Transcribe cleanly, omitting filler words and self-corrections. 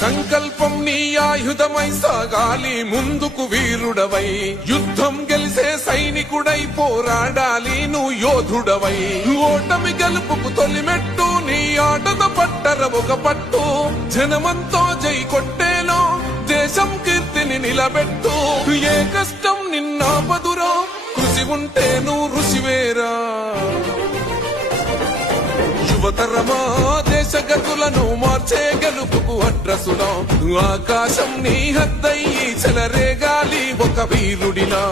సంకల్పం నీ ఆయుధమై సాగాలి ముందుకు వీరుడవై యుద్ధం గెలిసే సైనికుడై పోరాడాలి నువ్వు యోధుడవై ఓటమి గెలుపుకు తొలిమెట్టు నీ ఆటద పట్టర ఒక పట్టు జనమంతో జై కొట్టేలో దేశం కీర్తిని నిలబెట్టు ఏ కష్టం నిన్నాపదురో కృషి ఉంటే నువ్వు రుచివేరా యువతరమా దేశ గతులను మార్చే గెలుపుకు అడ్రసులా ఆకాశం నీ హద్దయ్యి చెలరేగాలి ఒక వీరుడిలా